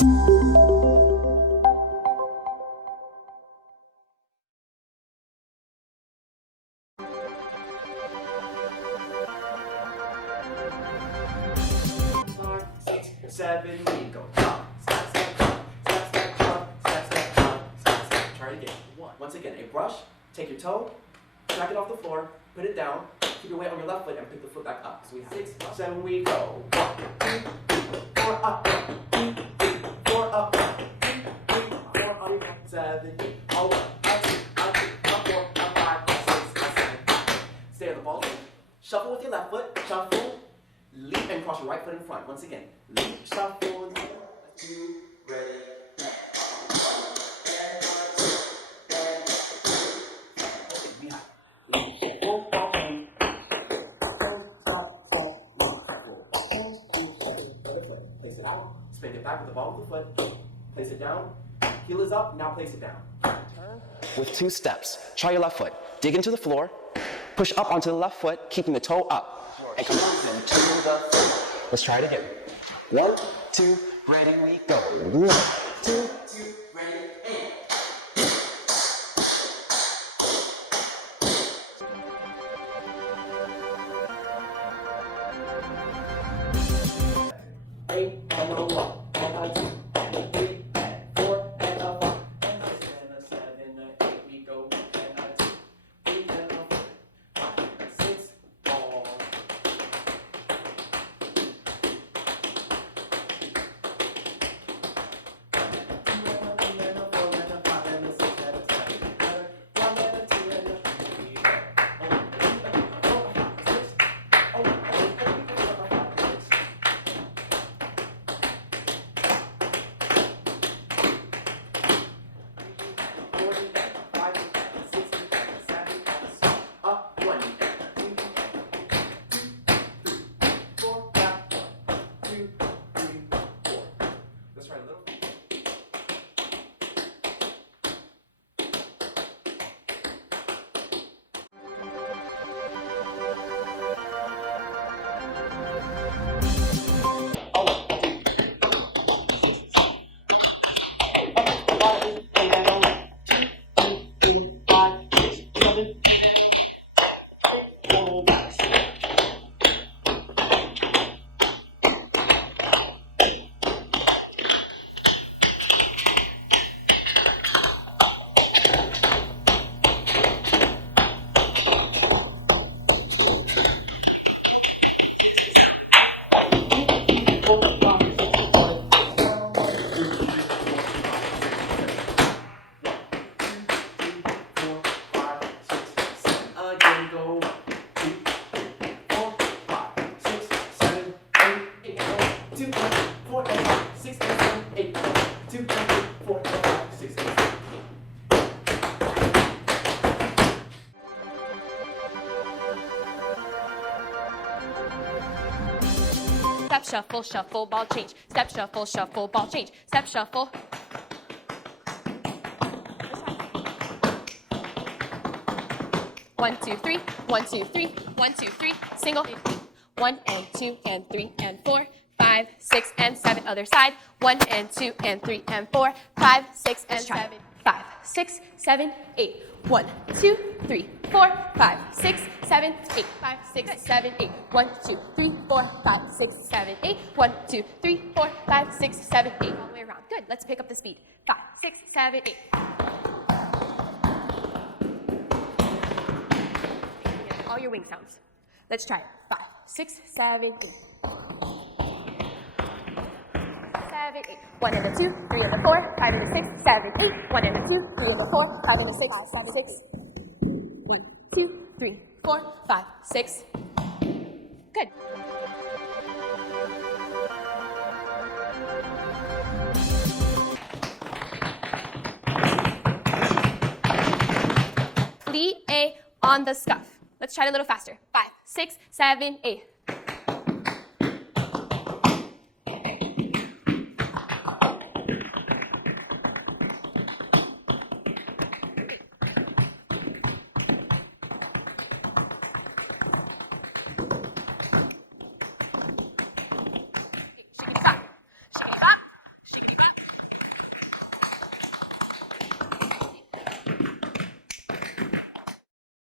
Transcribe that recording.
Seven, we go. Stop, step, step, step, step, step, step, step, step, step. Try it again. Once again, a brush. Take your toe, drag it off the floor, put it down, keep your weight on your left foot, and pick the foot back up. So we have 6, 7, we go. 1, 2, 3, 4, up, 1, 2, 3, 4, up, 1, 2, 3, 4, up, 7, 8. All up, 2, 4, up, 5, 6, 7. Stay on the ball. Shuffle with your left foot. Shuffle. Leap and cross your right foot in front. Once again, leap, shuffle, 2, ready. We have leap, full, ball, chain, stop, other foot. Place it out, spin it back with the ball of the foot, place it down, heel is up, now place it down. With 2 steps, try your left foot, dig into the floor, push up onto the left foot, keeping the toe up. And come on to the floor. Let's try it again. 1, 2, ready, we go. 1, 2, ready, and. Eight and a 1, and a 2, and a 3, and 4, and a 1, and a 7, and a 8, we go, and a 2, 3, and a 4, 5, and 6, ball. Step, shuffle, shuffle, ball change. Step, shuffle, shuffle, ball change. Step, shuffle. 1, 2, 3, 1, 2, 3, 1, 2, 3, single. 1 and 2 and 3 and 4, 5, 6 and 7. Other side. 1 and 2 and 3 and 4, 5, 6 and 7. 5, 6, 7, 8. 1, 2, 3, 4, 5, 6, 7, 8. 5, 6, 7, 8. 1, 2, 3, 4, 5, 6, 7, 8. 1, 2, 3, 4, 5, 6, 7, 8. All the way around. Good. Let's pick up the speed. 5, 6, 7, 8. All your wing sounds. Let's try it. 5, 6, 7, 8. 7, 8. 1 and a 2, 3 and a 4, 5 and a 6, 7, 8. 1 and a 2, 3 and a 4, 5 and a 6, 7, 6. 1, 2, 3, 4, 5, 6. Good. Plie A on the scuff. Let's try it a little faster. 5, 6, 7, 8.